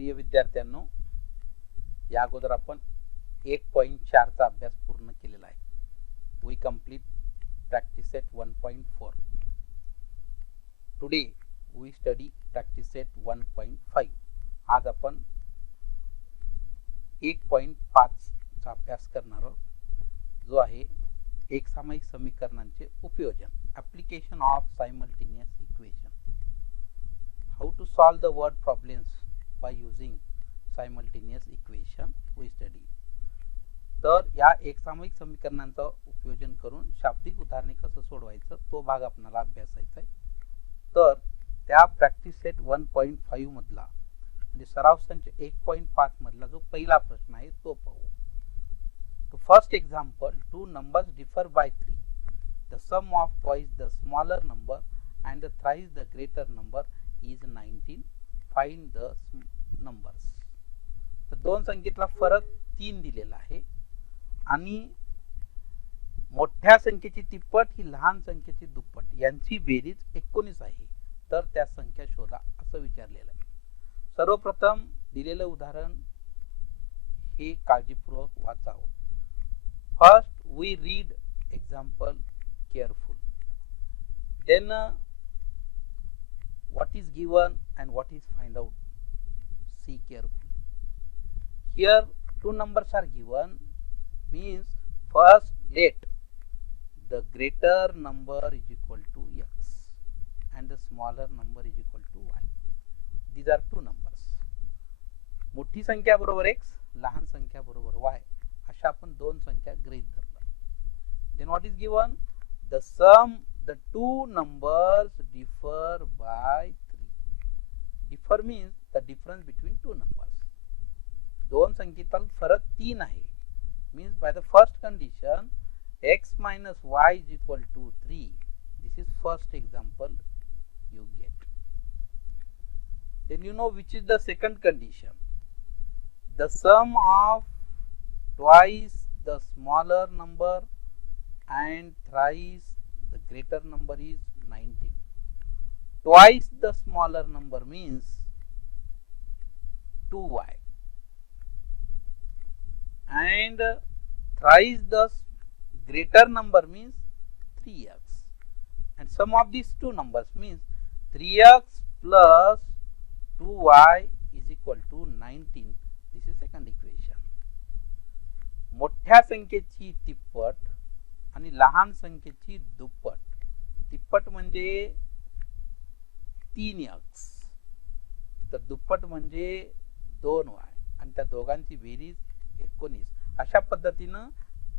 प्रिय विद्यार्थ्यांनो, या अगोदर आपण 1.4 चा अभ्यास पूर्ण केलेला आहे. We complete practice set 1.4. Today we study practice set 1.5. आज आपण 1.5 चा अभ्यास करणार आहोत, जो आहे एकसामायिक समीकरणांचे उपयोजन, application of simultaneous equation. How to solve the word problems by using simultaneous equation we study. तर या एकसामायिक समीकरणांचा उपयोजन करून शाब्दिक उदाहरणे कसं सोडवायचं तो भाग आपल्याला अभ्यासायचा आहे. तर त्या प्रॅक्टिस सेट 1.5 मधला म्हणजे सराव संच 1.5 मधला जो पहिला प्रश्न आहे तो पाहू. तो first example, two numbers differ by 3. The sum of twice the smaller number and the thrice the greater number is 19. Find the numbers. तर दोन संख्येतला फरक 3 दिलेला आहे आणि मोठ्या संख्येची तिप्पट ही लहान संख्येची दुप्पट यांची बेरीज 19 आहे. तर त्या संख्या शोधा असं विचारलेलं आहे. सर्वप्रथम दिलेलं उदाहरण हे काळजीपूर्वक वाचावं. First we read example careful. Then what is given and what is find out, see carefully. Here two numbers are given, means first let the greater number is equal to x and the smaller number is equal to y. These are two numbers. मोठी संख्या बरोबर x, लहान संख्या बरोबर y अशा आपण दोन संख्या गृहीत धरल्या. Then what is given? The sum, the two numbers differ by 3. Differ means the difference between two numbers. दोन संख्येतील फरक 3 आहे. Means by the first condition x minus y is equal to 3. This is first example you get. Then you know which is the second condition. The sum of twice the smaller number and thrice the greater number is 19. Twice the smaller number means 2y and thrice the greater number means 3x, and sum of these two numbers means 3x plus 2y is equal to 19. This is second equation. मोठ्या संख्येची तिप्पट आणि लहान संख्येची दुप्पट. तिप्पट म्हणजे 3x, तर दुप्पट म्हणजे 2y आणि त्या दोघांची बेरीज 19. अशा पद्धतीनं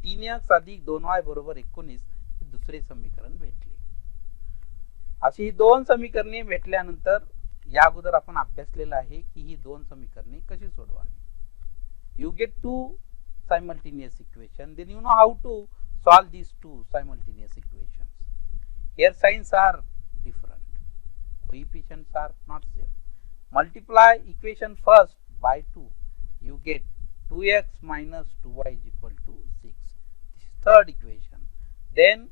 3x अधिक 2y बरोबर 19 हे दुसरे समीकरण भेटले. अशी ही दोन समीकरणे भेटल्यानंतर या अगोदर आपण अभ्यासलेलं आहे की ही दोन समीकरणे कशी सोडवावी. You get two simultaneous equation, then you know how to solve these two simultaneous equations. Here signs are different, coefficients are not same. Multiply equation first by 2, you get 2x minus 2y is equal to 6. This is third equation. Then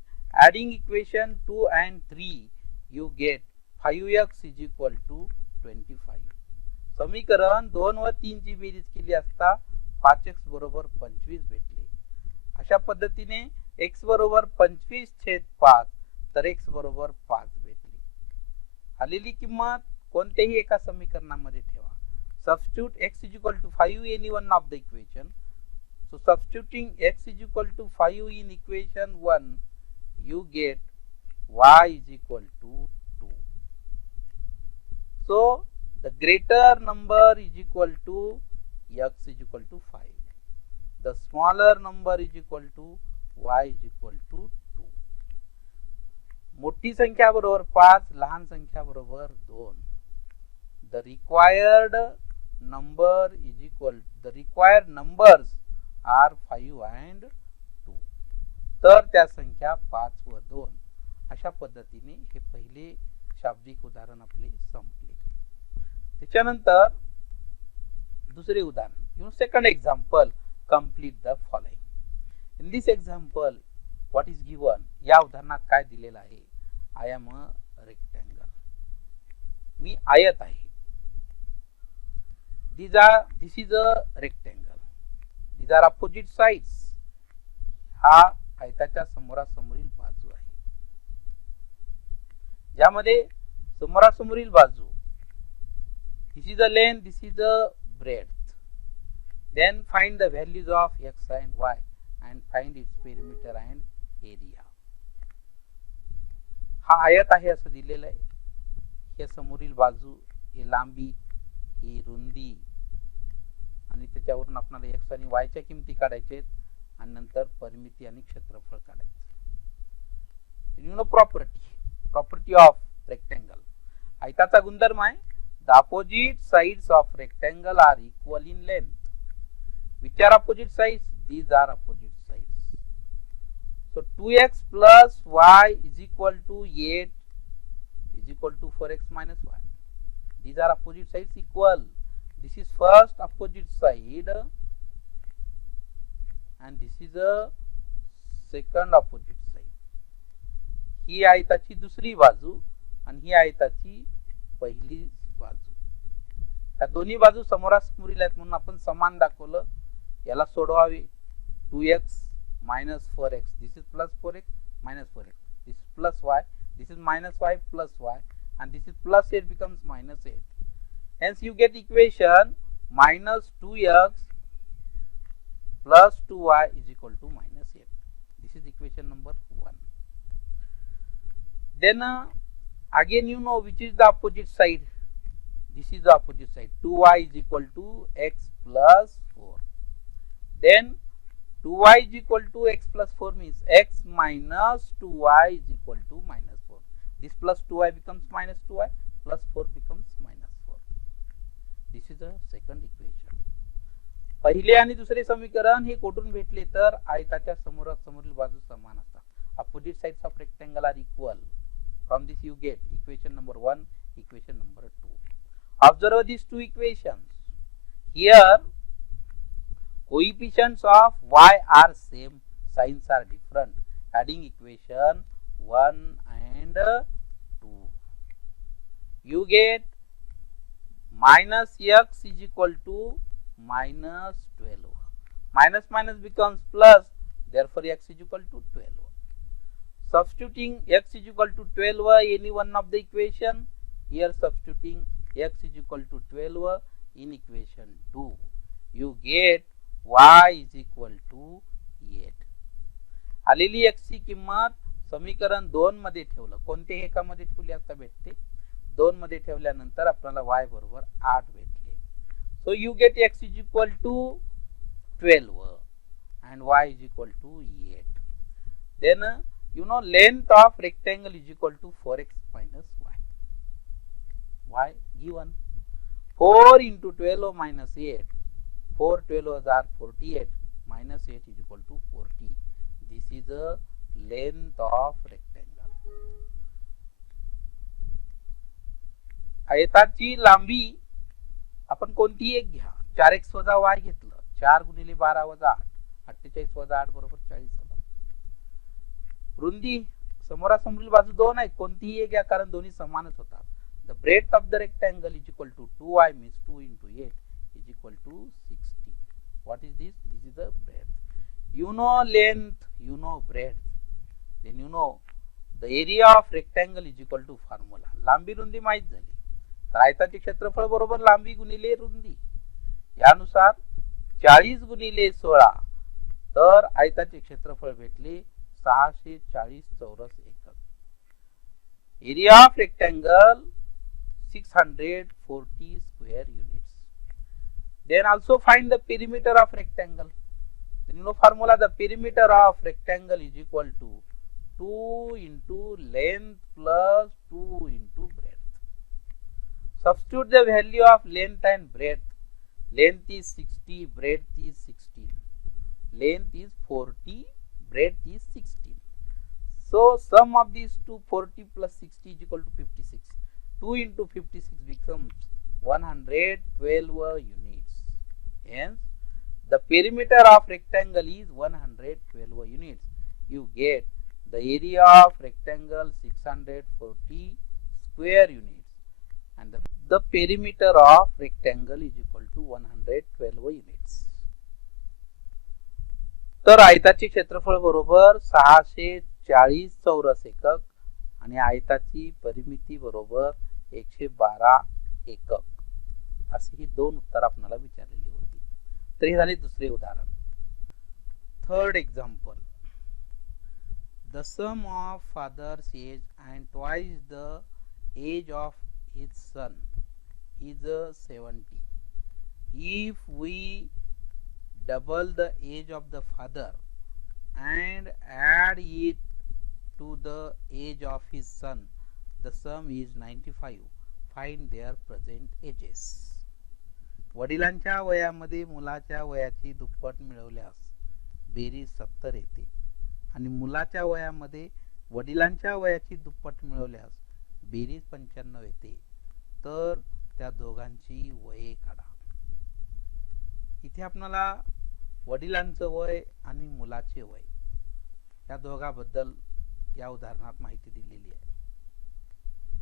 adding equation 2 and 3, you get 5x is equal to 25. समीकरण 2 व 3 ची बेरीज केली असता 5x बरोबर 25 भेटले. अशा पद्धतीने x बरोबर 25/5 तर x बरोबर 5 भेटली. आलेली किंमत कोणत्याही एका समीकरणामध्ये ठेवा. Substitute x is equal to 5 any one of the equation. So substituting x is equal to 5 in equation 1, you get y is equal to 2. So the greater number is equal to x is equal to 5. The smaller number is equal to y is equal to 2. मोठी संख्या बरोबर 5, लहान संख्या बरोबर 2. The required numbers are 5 and 2. तर त्या संख्या 5 व 2. अशा पद्धतीने हे पहिले शाब्दिक उदाहरण आपले संपले. त्याच्यानंतर दुसरे उदाहरण, you second example, complete the following. In this example what is given, या उदाहरणात काय दिलेलं आहे. I am a rectangle, मी आयत आहे. this is a rectangle. These are opposite sides. हा आयताच्या समोरासमोरील बाजू आहे, ज्यामध्ये समोरासमोरील बाजू this is the length, this is the breadth. Then find the values of x and y and find its perimeter and area. हा आयत आहे असं दिलेलं आहे. हे समोरील बाजू, ही लांबी, ही रुंदी, आणि त्याच्यावरून आपल्याला x आणि y च्या किमती काढायच्या आहेत आणि नंतर परिमिती आणि क्षेत्रफळ काढायचं. You know property of rectangle. आयताचा गुणधर्म आहे the opposite sides of rectangle are equal in length. Which are opposite sides? These are opposite sides. So 2x plus y is equal to 8 is equal to 4x minus y. These are opposite sides equal. This is first opposite side and this is a second opposite side. ही आयताची दुसरी बाजू आणि ही आयताची पहिली बाजू. या दोन्ही बाजू समोरासमोरील आहेत म्हणून आपण समान दाखवलं. याला सोडवावे. 2x minus 4x, this is plus 4x minus 4x, this is plus y, this is minus y plus y, and this is plus 8 becomes minus 8. Hence you get equation minus 2x plus 2y is equal to minus 8. This is equation number 1. Then again you know which is the opposite side. This is the opposite side. 2y is equal to x plus 4. Then 2y is equal to x plus 4 means x minus 2y is equal to minus 4. This plus 2y becomes minus 2y, plus 4 becomes minus 4. This is the second equation. पहिले आणि दुसरे समीकरण हे कोठून भेटले तर आयताच्या समोरासमोरील बाजू समान असतात. Opposite sides of rectangle are equal. From this you get equation number 1, equation number 2. Observe these two equations. Here coefficients of y are same, signs are different. Adding equation 1 and 2, you get minus x is equal to minus 12. Minus minus becomes plus, therefore x is equal to 12. Substituting x is equal to 12 any one of the equation, here substituting x is equal to 12 in equation 2, you get y is equal to 8. आलेली x ची किंमत समीकरण 2 मध्ये ठेवलं. कोणत्याही एकामध्ये ठेवली आता भेटते. 2 मध्ये ठेवल्यानंतर आपल्याला y बरोबर 8 भेटले. So you get x is equal to 12 and y is equal to 8. Then you know length of rectangle is equal to 4x minus y. Y given 4 into 12 minus 8. 4 12s are 48 minus 8 is equal to 40. This is the length of rectangle. आयताची लांबी आपण कोणतीही एक घ्या. 4x वजा y घेतलं. 4 गुणिले 12 वजा 8, 48 वजा 8 बरोबर 40 आलं. रुंदी समोरासमोरील बाजू 2 आहे. कोणतीही एक घ्या कारण दोन्ही समानच होतात. The breadth of the rectangle is equal to 2y means 2 into 8 is equal to 60. What is this? This is the breadth. You know length, you know breadth. Then you know the area of rectangle is equal to formula. लांबी रुंदी माहित झाली तर आयताचे क्षेत्रफळ बरोबर लांबी गुणिले रुंदी. यानुसार 40 गुणिले 16 तर आयताचे क्षेत्रफळ भेटले 640 चौरस एकक. Area of rectangle 640 square units. Then also find the perimeter of rectangle. Then you know formula, the perimeter of rectangle is equal to 2 into length plus 2 into breadth. Substitute the value of length and breadth. Length is 60, breadth is 16. Length is 40, breadth is 16. So sum of these two, 40 plus 60 is equal to 56. 2 into 56 becomes 112 units. Hence the perimeter of rectangle is 112 units. You get the area of rectangle 640 square units and the perimeter of rectangle is equal to 112 units. तर आयताचे क्षेत्रफळ बरोबर 640 चौरस एकक आणि आयताची परिमिती बरोबर 112 एकक. अशी ही दोन उत्तर आपल्याला विचारलेली होती. तर हे झाले दुसरे उदाहरण. Third example. The sum of father's age and twice the age of his son is 70. If we double the age of the father and add it to the age of his son, the sum is 95. Find their present ages. वडिलांच्या वयामध्ये मुलाच्या वयाची दुप्पट मिळवल्यास बेरीज 70 येते आणि मुलाच्या वयामध्ये वडिलांच्या वयाची दुप्पट मिळवल्यास बेरीज 95 येते. तर त्या दोघांची वये काढा. इथे आपल्याला वडिलांचं वय आणि मुलाचे वय या दोघांबद्दल या उदाहरणात माहिती दिलेली आहे.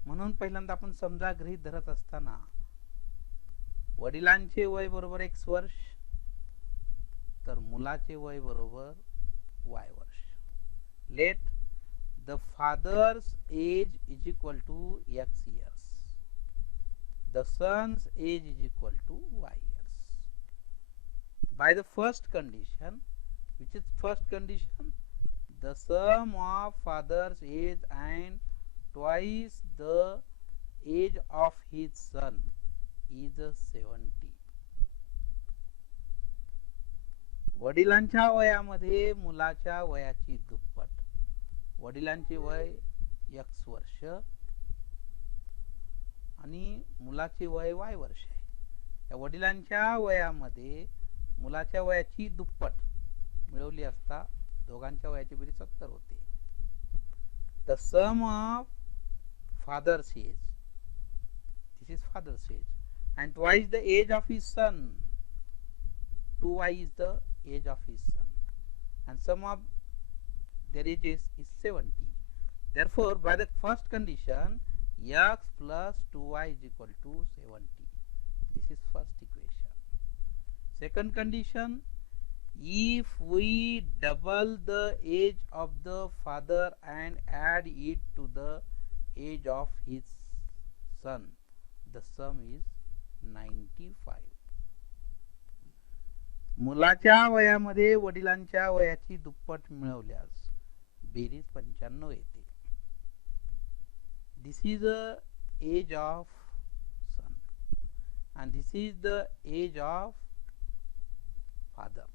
म्हणून पहिल्यांदा आपण समजा गृहीत धरत असताना वडिलांचे वय बरोबर x वर्ष तर मुलाचे वय बरोबर y वर्ष. Let the father's age is equal to x years. The son's age is equal to y years. By the first condition, which is first condition, the sum of father's age and twice the age of his son is 70. वडिलांच्या वयामध्ये मुलाच्या वयाची दुप्पट. वडिलांचे वय x वर्ष आणि मुलाचे वय y वर्ष आहे. या वडिलांच्या वयामध्ये मुलाच्या वयाची दुप्पट मिळवली असता दोघांच्या वयाची बेरीज 70 होते. The sum of father's age, this is father's age, and twice the age of his son, 2y is the age of his son, and sum of their ages is 70. Therefore, by the first condition, x plus 2y is equal to 70. This is first equation. Second condition, if we double the age of the father and add it to the age of his son, the sum is 95. मुलाच्या वयामध्ये वडिलांच्या वयाची दुप्पट मिळवल्यास बेरीज 95 येते. This is the age of son and this is the age of father.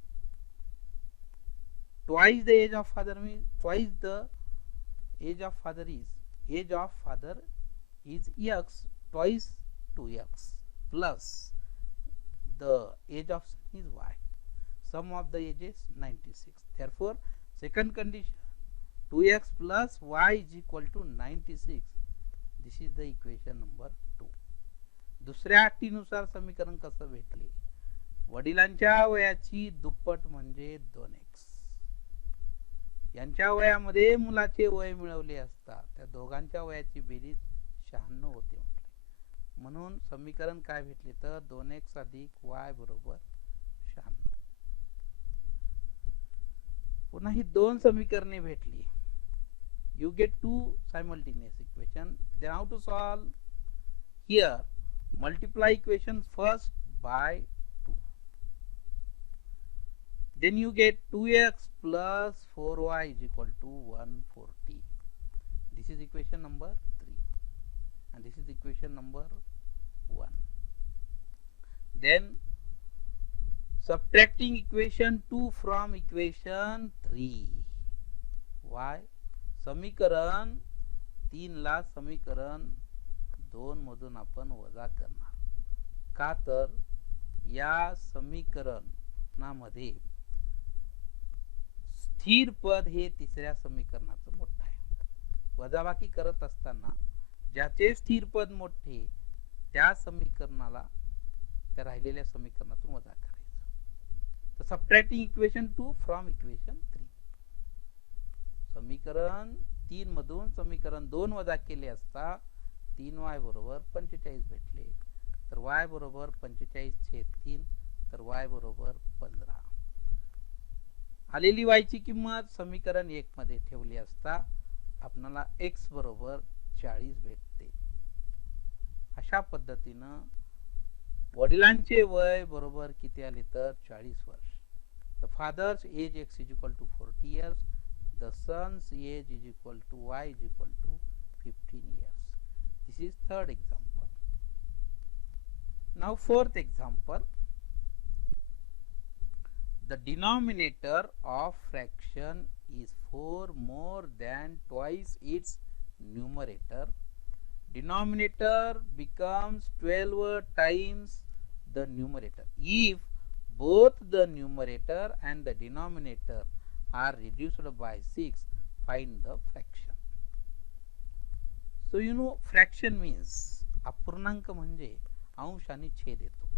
Twice the age of father means twice the age of father is x, twice 2x plus the age of son is y. Sum of the ages 96. Therefore, second condition, 2x plus y is equal to 96. This is the equation number 2. दुसऱ्या अटीनुसार समीकरण कसं भेटले? वडिलांच्या वयाची दुप्पट म्हणजे 2x. यांच्या वयामध्ये मुलाचे वय मिळवले असता त्या दोघांच्या वयाची बेरीज 96 होते म्हटले. म्हणून समीकरण काय भेटले तर 2x अधिक y बरोबर 96. पुन्हा ही दोन समीकरणे भेटली. You get two simultaneous equation. Then how to solve? Here, multiply equation first by 2. Then you get 2x plus 4y is equal to 140. This is equation number 3. And this is equation number 1. Then subtracting equation 2 from equation 3. Why? समीकरण 3 ला समीकरण 2 मधून आपण वजा करणार. का तर या समीकरणामध्ये स्थिर पद हे तिसऱ्या समीकरणाचं मोठं आहे. वजाबाकी करत असताना ज्याचे स्थिर पद मोठे त्या समीकरणाला त्या राहिलेल्या समीकरणातून वजा करायचं. तर सबट्रॅक्टिंग इक्वेशन 2 फ्रॉम इक्वेशन 3. समीकरण 3 मधून समीकरण 2 वजा केले असता 3y बरोबर 45 भेटले. तर y बरोबर 45/3 तर y बरोबर 15. आलेली y ची किंमत समीकरण 1 मध्ये ठेवली असता आपल्याला x बरोबर 40 भेटते. अशा पद्धतीनं वडिलांचे वय बरोबर किती आले तर 40 वर्ष. The father's age x is equal to 40 years. The son's age is equal to y is equal to 15 years. This is third example. Now fourth example. The denominator of fraction is 4 more than twice its numerator. Denominator becomes 12 times the numerator. If both the numerator and the denominator are reduced by 6, find the fraction. So you know fraction means अपूर्णांक म्हणजे अंश आणि छेद येतो.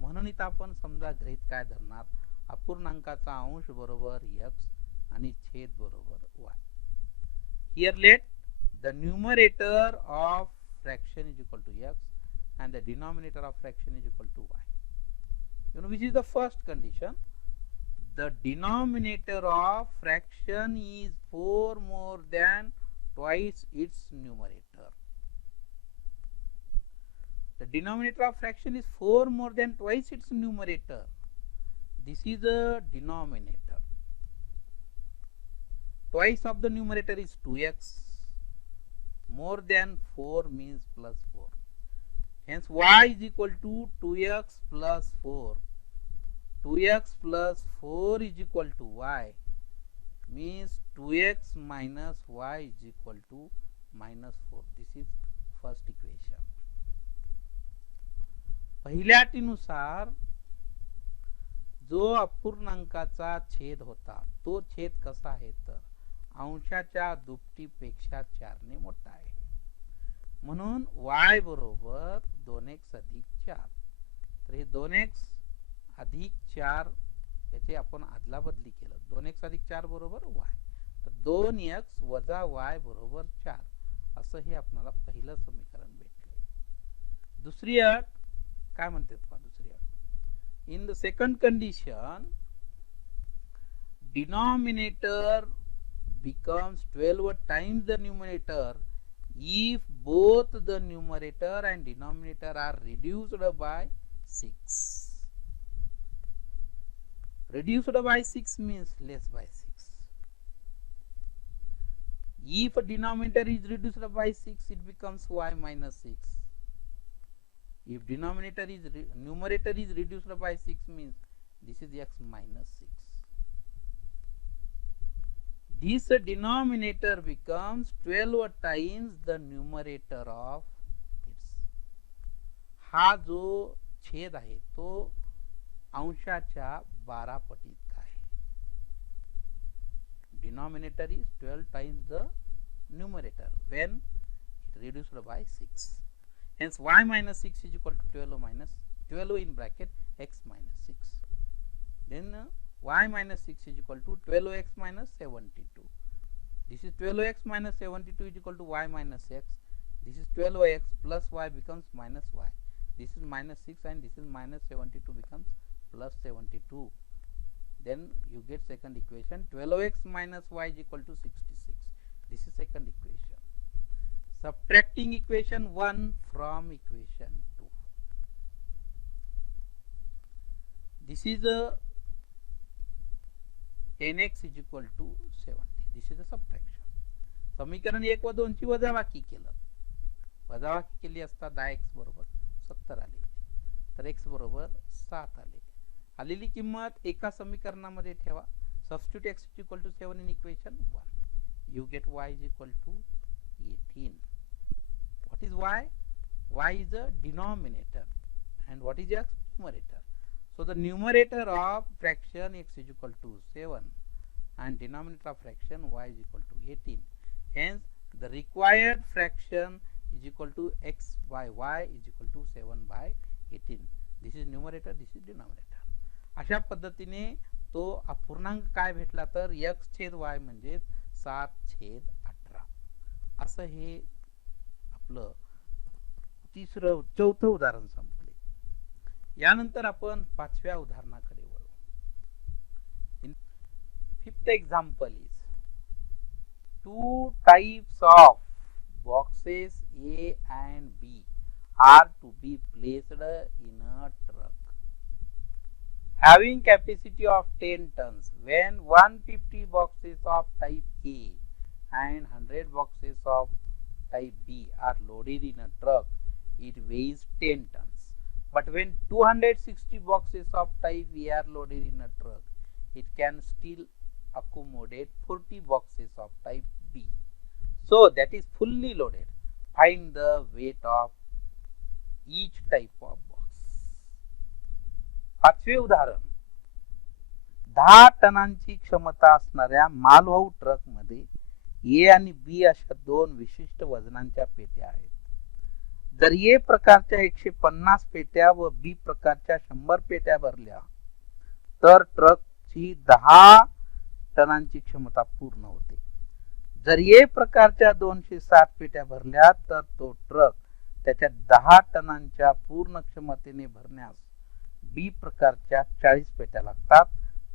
म्हणून इथं आपण समजा गृहीत काय धरणार, अपूर्णांकाचा अंश बरोबर x आणि छेद बरोबर y. Here let the numerator of fraction is equal to x and the denominator of fraction is equal to y. You know which is the first condition? The denominator of fraction is 4 more than twice its numerator. The denominator of fraction is 4 more than twice its numerator. This is a denominator. Twice of the numerator is 2x. More than 4 means plus 4. Hence y is equal to 2x plus 4. 2x plus 4 is equal to y means 2x minus y is equal to minus 4. This is first equation. पहिल्या अटीनुसार जो अपूर्णांकाचा छेद होता तो छेद कसा आहे तर अंशाच्या दुपटीपेक्षा 4 ने मोठा आहे. म्हणून y बरोबर 2x अधिक 4. तर हे 2x अधिक 4 याचे आपण अदला बदली केलं. 2x अधिक 4 बरोबर y. तर 2x वजा y बरोबर 4 असं हे आपल्याला पहिलं समीकरण भेटले. दुसरी अट काय म्हणते पहा दुसरी अट. In the second condition, denominator becomes 12 times the numerator if both the numerator and denominator are reduced by 6. Reduced by 6 means less by 6. If a denominator is reduced by 6, it becomes y minus 6. If numerator is reduced by 6 means this is x minus 6. This denominator becomes 12 times the numerator of its. हा जो छेद आहे तो अंशाच्या 12 पटीत आहे. Denominator is 12 times the numerator when it reduced by 6. Hence y minus 6 is equal to 12 minus 12 in bracket x minus 6. Then y minus 6 is equal to 12x minus 72. This is 12x minus 72 is equal to y minus x. This is 12x plus y becomes minus y. This is minus 6 and this is minus 72 becomes plus 72. Then you get second equation. 12x minus y is equal to 66. This is second equation. Subtracting equation 1 from equation 2. This is a 10x is equal to 70. This is a subtraction. समीकरण 1 व 2 ची वजाबाकी केलं. वजाबाकी केली असता 10x बरोबर 70 आले. तर x बरोबर 7 आले. आलेली किंमत एका समीकरणामध्ये ठेवा. Substitute x is equal to 7 in equation 1. You get y is equal to 18. What is y? Y is a denominator and what is x? Numerator. So the numerator of fraction x is equal to 7 and denominator of fraction y is equal to 18. Hence the required fraction is equal to x by y is equal to 7 by 18. This is numerator, this is denominator. अशा पद्धतीने तो अपूर्णांक काय भेटला तर x छेद y म्हणजे 7/18 असं हे आपलं चौथं उदाहरण संपले. यानंतर आपण पाचव्या उदाहरणाकडे वळू. Fifth example is two types of boxes A and B are to be placed in a truck having capacity of 10 tons. When 150 boxes of type A and 100 boxes of type B are loaded in a truck, it weighs 10 tons. But when 260 boxes of type A are loaded in a truck, it can still accommodate 40 boxes of type B. So that is fully loaded. Find the weight of each type of box. पाचवे उदाहरण, 10 टनांची क्षमता असणाऱ्या मालवाहू truck मध्ये ए आणि बी अशा दोन विशिष्ट वजनांच्या पेट्या आहेत. जर ए प्रकारच्या 150 पेट्या व बी प्रकारच्या 100 पेट्या भरल्या तर ट्रकची 10 टनांची क्षमता पूर्ण होते. जर ए प्रकारच्या 260 पेट्या भरल्या तर तो ट्रक त्याच्या 10 टनांच्या पूर्ण क्षमतेने भरण्यास बी प्रकारच्या 40 पेट्या लागतात.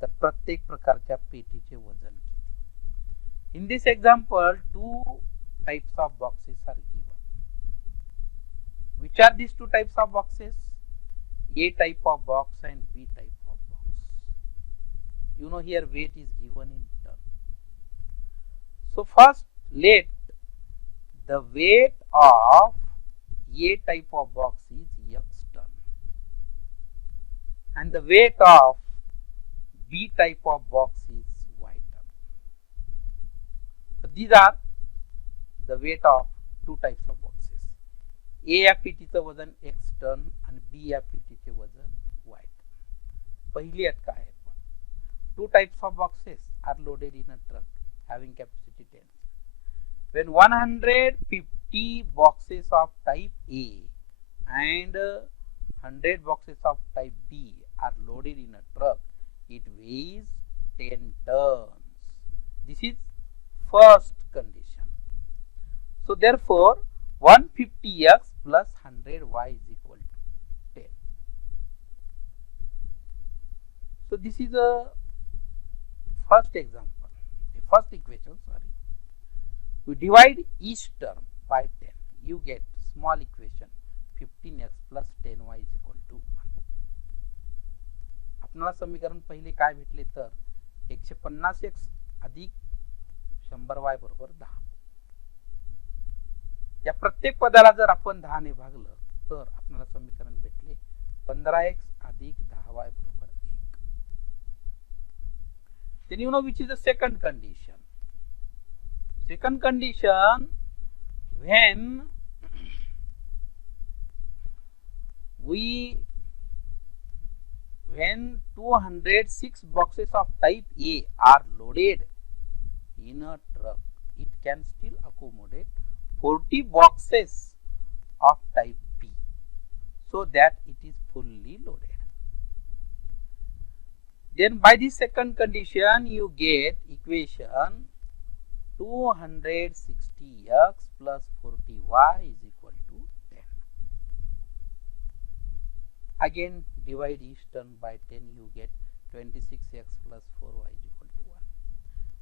तर प्रत्येक प्रकारच्या पेटीचे वजन किती? In this example two types of boxes are given. Which are these two types of boxes? A type of box and B type of box. You know here weight is given in ton. So first let the weight of A type of box is X ton and the weight of B type of box is Y ton. So these are the weight of two types of boxes. A या पेटीचं वजन X ton आणि B या पेटीचे वजन Y ton. पहिली अट काय आहे? Two types of boxes are loaded in a truck having capacity 10. When 150 boxes of type A and 100 boxes of type B are loaded in a truck, it weighs 10 tons. This is first condition. So therefore 150x plus 100y is equal to 10. So this is a first example, the first equation, sorry. We divide each term by 10. You get small equation 15x plus 10y is equal to 1. आपल्याला समीकरण पहिले काय भेटले तर 150x अधिक 100y बरोबर 10. या प्रत्येक पदाला जर आपण 10 ने भागलं तर आपल्याला समीकरण भेटले 15x अधिक 10y बरोबर 1. Then you know which is the second condition. Second condition, when 206 boxes of type A are loaded in a truck, it can still accommodate 40 boxes of type B, so that it is fully loaded. Then by the second condition you get equation 260x plus 40y is equal to 10. Again divide each term by 10, you get 26x plus 4y is equal to 1.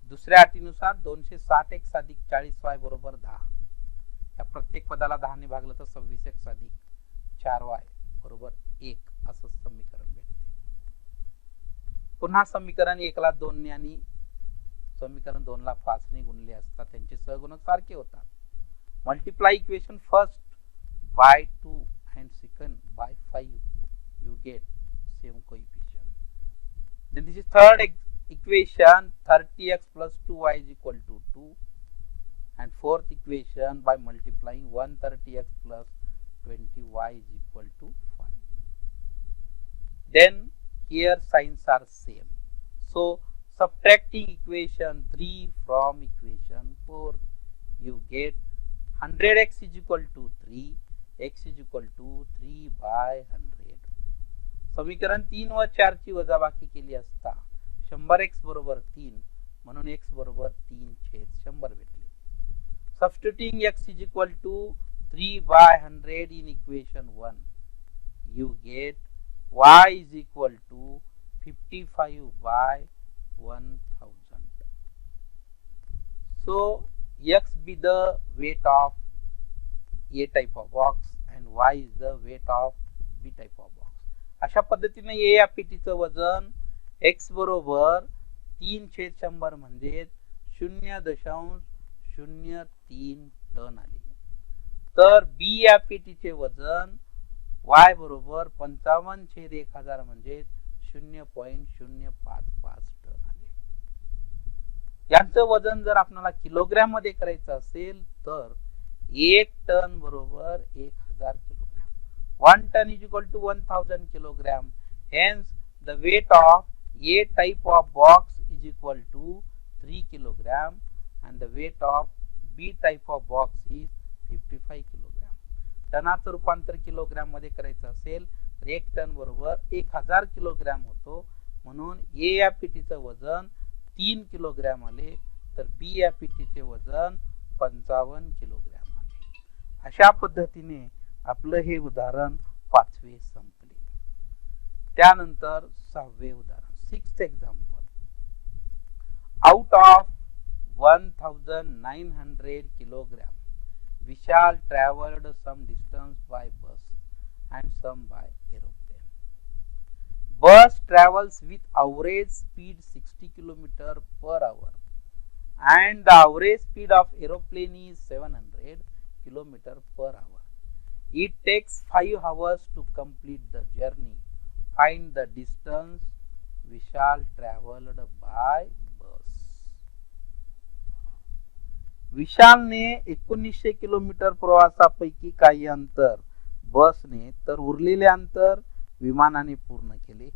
दुसऱ्या अटीनुसार 260x अधिक 40y बरोबर 10. या प्रत्येक पदाला 10 ने भागलं तर 26x अधिक 4y बरोबर 1 असं समीकरण भेटते. पुन्हा समीकरण 1 ला 2 ने आणि समीकरण 2 ला 5 ने गुणले असता त्यांचे सहगुणक सारखे होतात. Multiply equation first by 2 and second by 5, you get same coefficient. Then this is third equation 30x plus 2y is equal to 2, and fourth equation by multiplying 130x plus 20y is equal to 5. Then here signs are same. So subtracting equation 3 from equation 4, you get 100x is equal to 3, x is equal to 3 by 100. समीकरण 3 व 4 ची वजाबाकी केली असता 100x बरोबर 3 म्हणून x बरोबर 3/100 भेटले. Substituting x is equal to 3 by 100 in equation 1, you get y is equal to 55 by 1000. So x be the weight of A type of box and y is the weight of B type of box. अशा पद्धतीने A या पेटीचं वजन x बरोबर 3/100 म्हणजे 0.03 ton आले. तर B या पेटीचे वजन y बरोबर 55/1000 म्हणजे 0.055 टन आले. यांचं वजन जर आपल्याला किलोग्रॅम मध्ये करायचं असेल तर 1 टन बरोबर 1000 kilogram. 1 ton is equal to 1000 kilogram. Hence the weight of A type of box is equal to 3 kilogram and the weight of B type of box is 55 kilogram. टनाचं रूपांतर किलोग्राम मध्ये करायचं असेल तर 1 टन बरोबर 1000 kilogram होतो. म्हणून A या पेटीचं वजन 3 किलोग्राम आले तर B या पेटीचे वजन 55 किलोग्राम. अशा पद्धतीने आपलं हे उदाहरण 5वे संपले. त्यानंतर 6वे उदाहरण 6th example. Out of 1900 kilogram Vishal traveled some distance by bus and some by aeroplane. Bus travels with average speed 60 km per hour and the average speed of aeroplane is 700 km per hour. It takes 5 hours to complete the journey. Find the distance Vishal traveled by bus. विशालने 1900 kilometre प्रवासापैकी काही अंतर बसने तर उरलेले अंतर विमानाने पूर्ण केले.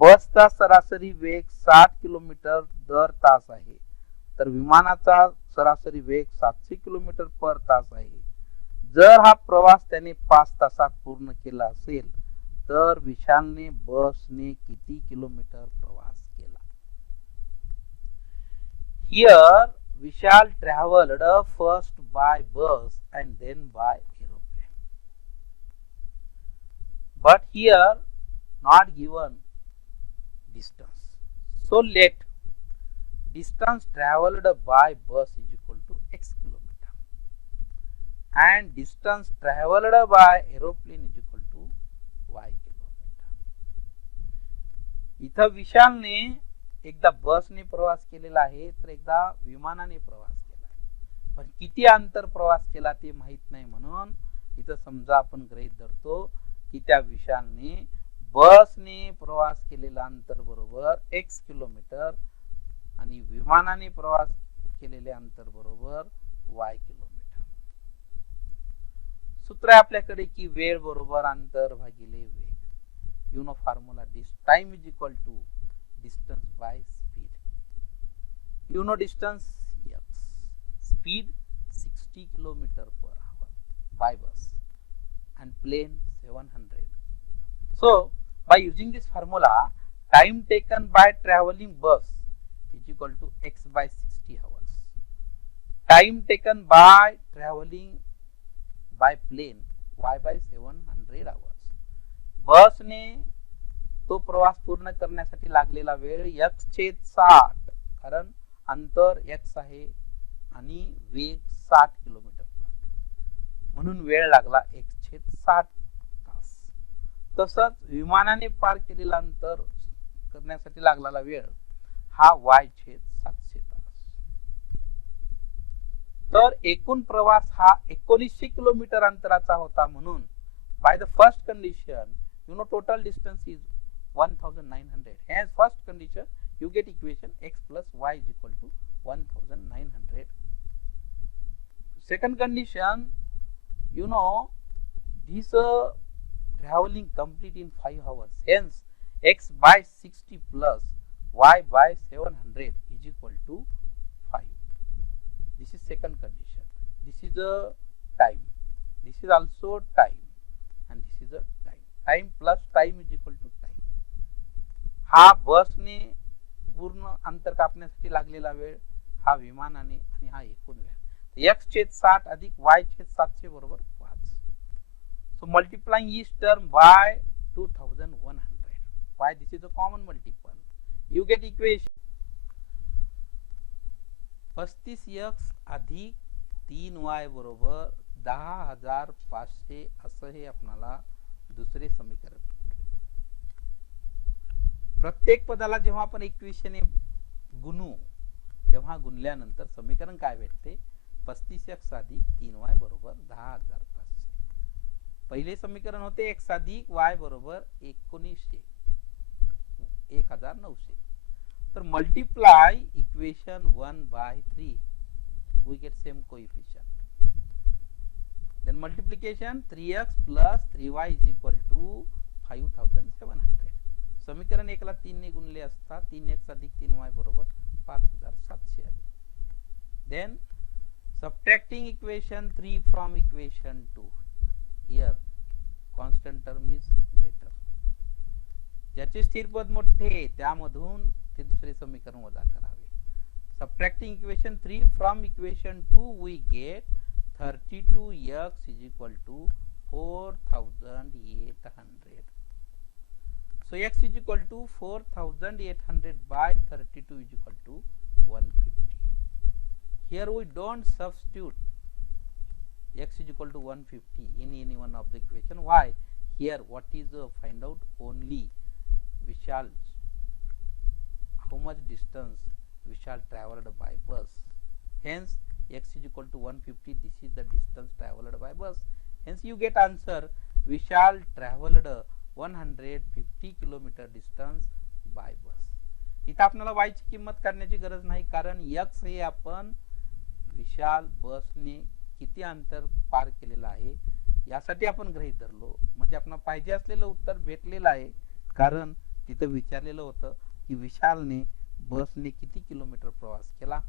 बसचा सरासरी वेग 60 किलोमीटर दर तास आहे तर विमानाचा सरासरी वेग 700 किलोमीटर पर तास आहे. जर हा प्रवास त्याने 5 तासात पूर्ण केला असेल तर विशालने बसने किती किलोमीटर प्रवास केला. Here Vishal traveled first by bus and then by aeroplane. But here not given distance. So let distance traveled by bus is equal to x kilometer and distance traveled by aeroplane is equal to y kilometer. इथं विशालने एकदा बसने प्रवास केलेला आहे तर एकदा विमानाने प्रवास केला आहे. पण किती अंतर प्रवास केला ते माहित नाही म्हणून इथं समजा आपण गृहीत धरतो की त्या विशालने बसने प्रवास केलेला अंतर बरोबर x किलोमीटर आणि विमानाने प्रवास केलेले अंतर बरोबर y किलोमीटर. सूत्र आहे आपल्याकडे की वेळ बरोबर अंतर भागिले वेग. You know formula time is equal to distance by speed. You know distance x, speed 60 km per hour by bus and plane 700. So by using this formula, time taken by traveling bus is equal to x by 60 hours. Time taken by traveling by plane y by 700 hours. बस ने तो प्रवास पूर्ण करण्यासाठी लागलेला वेळ x/60 कारण अंतर x आहे आणि वेग 60 किलोमीटर म्हणून वेळ लागला x/60 तास. तसंच विमानाने पार केलेला अंतर करण्यासाठी लागलेला वेळ हा y/700 तास. तर एकूण प्रवास हा 1900 किलोमीटर अंतराचा होता म्हणून by the first condition you know total distance is 1900. Hence first condition you get equation x plus y is equal to 1900. Second condition, you know this traveling complete in 5 hours. Hence x by 60 plus y by 700 is equal to 5. This is second condition. This is the time. This is also time and this is the time. Time plus time is equal to time. हा बसने पूर्ण अंतर कापण्यासाठी लागलेला वेळ हा विमानाने आणि हा एकूण वेळ x/60 अधिक y/700 बरोबर 5. So multiplying each term by 2100. Why? This is a common multiple. You get equation 35x अधिक 3y बरोबर 10,500 असं हे आपल्याला दुसरे समीकरण. प्रत्येक पदाला जेव्हा आपण इक्वेशन गुणू तेव्हा गुणल्यानंतर समीकरण काय भेटते 35x अधिक 3y बरोबर 10,500. पहिले समीकरण होते x अधिक y बरोबर 1900 1900. तर multiply equation 1/3 we get same coefficient. Then multiplication 3x plus 3y is equal to 5700. समीकरण 1 ला 3 ने गुणले असता 3x अधिक 3y बरोबर 5700 आले. Then subtracting equation 3 from equation 2. Here constant term is greater. ज्याचे स्थिर पद मोठे त्यामधून ते दुसरे समीकरण वजा करावे. Subtracting equation 3 from equation 2 we get 32x is equal to 4800. So x is equal to 4800 by 32 is equal to 150. Here we don't substitute x is equal to 150 in any one of the equation. Why? Here what is find out only Vishal, how much distance Vishal traveled by bus. Hence x is equal to 150. This is the distance traveled by bus. Hence you get answer Vishal traveled 150 kilometre distance by bus. इथं आपल्याला y ची किंमत काढण्याची गरज नाही कारण x हे आपण विशाल बसने किती अंतर पार केलेलं आहे यासाठी आपण गृहीत धरलो. म्हणजे आपल्याला पाहिजे असलेलं उत्तर भेटलेलं आहे कारण तिथं विचारलेलं होतं की विशालने बसने किती किलोमीटर प्रवास केला.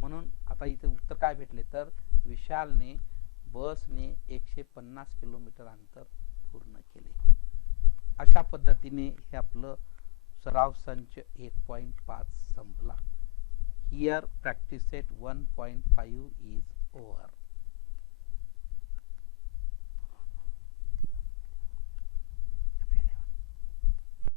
म्हणून आता इथे उत्तर काय भेटले तर विशालने बसने 150 किलोमीटर अंतर पूर्ण केले. अशा पद्धतीने हे आपलं सराव संच 1.5 संपला. Here practice set 1.5 is over.